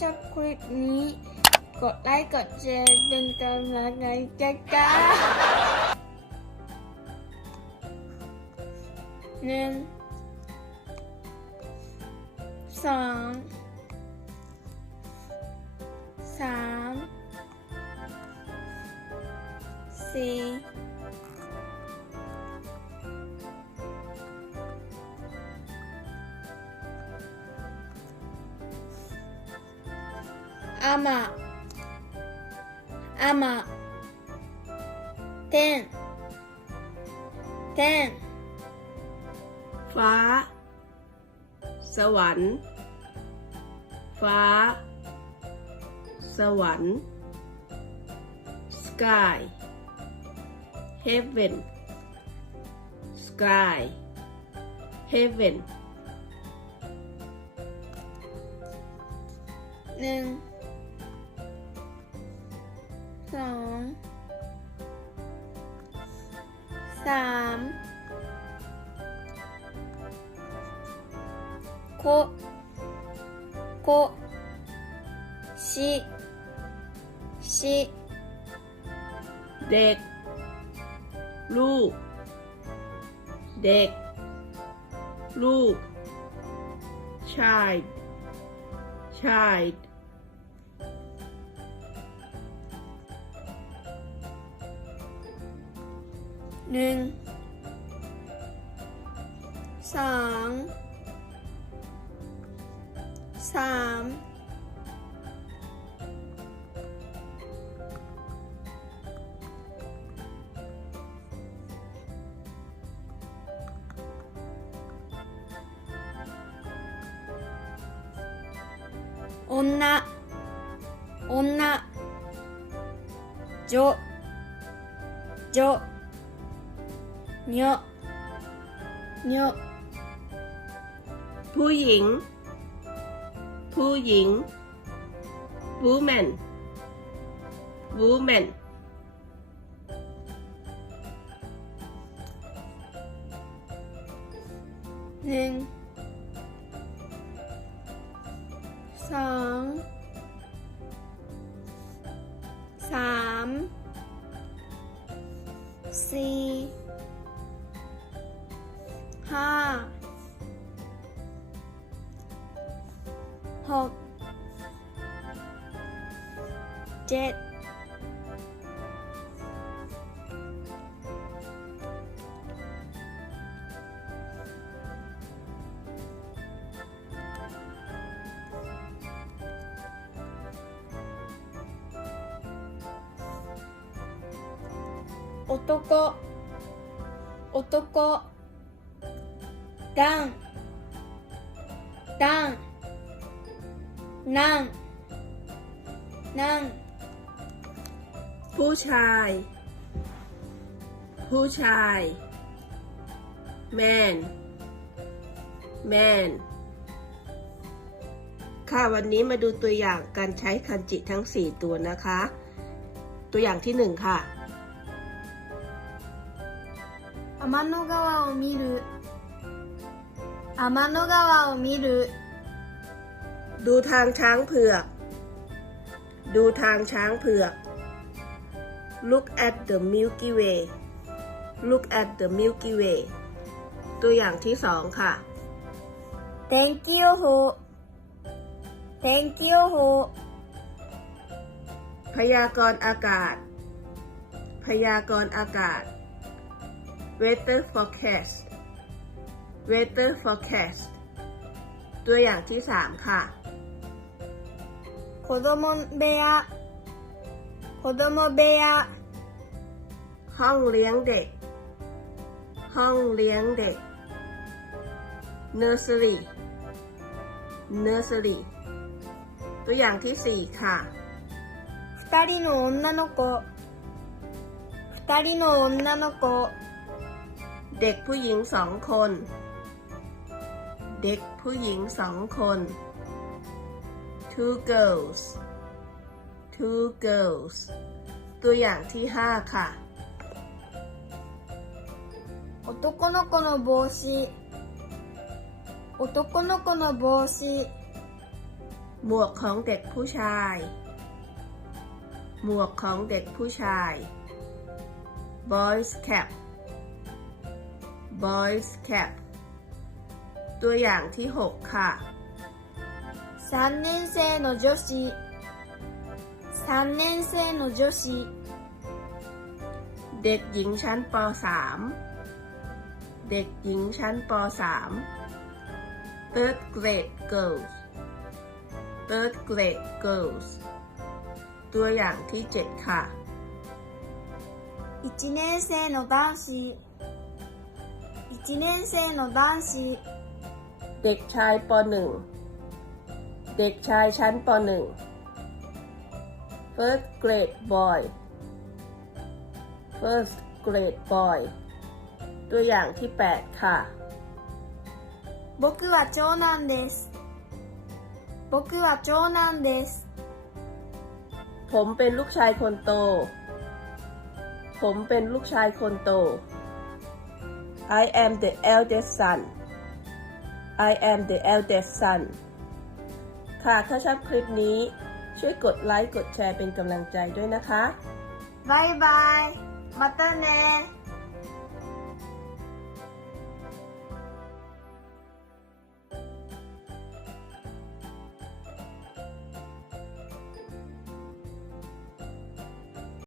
ชอบคลิปนี้กดไลค์กดแชร์เป็นกำลังใจกัน1 2 3 4アマ10ฟ้าสวรรค์ฟ้าสวรรค์ sky heaven sky heaven 1 2 3しเด็กลูกเด็กลูก child 1 2 3女ผู้หญิง woman 1 2 3 4 5 6 7男นั่งผู้ชาย man ค่ะวันนี้มาดูตัวอย่างการใช้คันจิทั้ง4ตัวนะคะ ตัวอย่างที่1ค่ะ天の川を見るดูทางช้างเผือก Look at the Milky Wayตัวอย่างที่2ค่ะ天気予報พยากรณ์อากาศ Weather forecast ตัวอย่างที่3ค่ะ子供部屋ห้องเลี้ยงเด็ก Nursery ตัวอย่างที่4ค่ะ2人の女の子เด็กผู้หญิง2 คน Two girls ตัวอย่างที่5ค่ะ男の子の帽子หมวกของเด็กผู้ชาย หมวกของเด็กผู้ชาย boys cap boys cap ตัวอย่างที่6ค่ะ3年生の女子3年生の女子เด็กหญิงชั้นป.3 เด็กหญิงชั้นป.3 third grade girls third grade girls ตัวอย่างที่7ค่ะ1年生の男子1年生の男子เด็กชายป.1 เด็กชายชั้นป.1 first grade boy first grade boy ตัวอย่างที่8ค่ะ僕は長男です僕は長男ですผมเป็นลูกชายคนโต ผมเป็นลูกชายคนโต I am the eldest son I am the eldest son ค่ะถ้าชอบคลิปนี้ช่วยกดไลค์กดแชร์เป็นกำลังใจด้วยนะคะバイバイまたね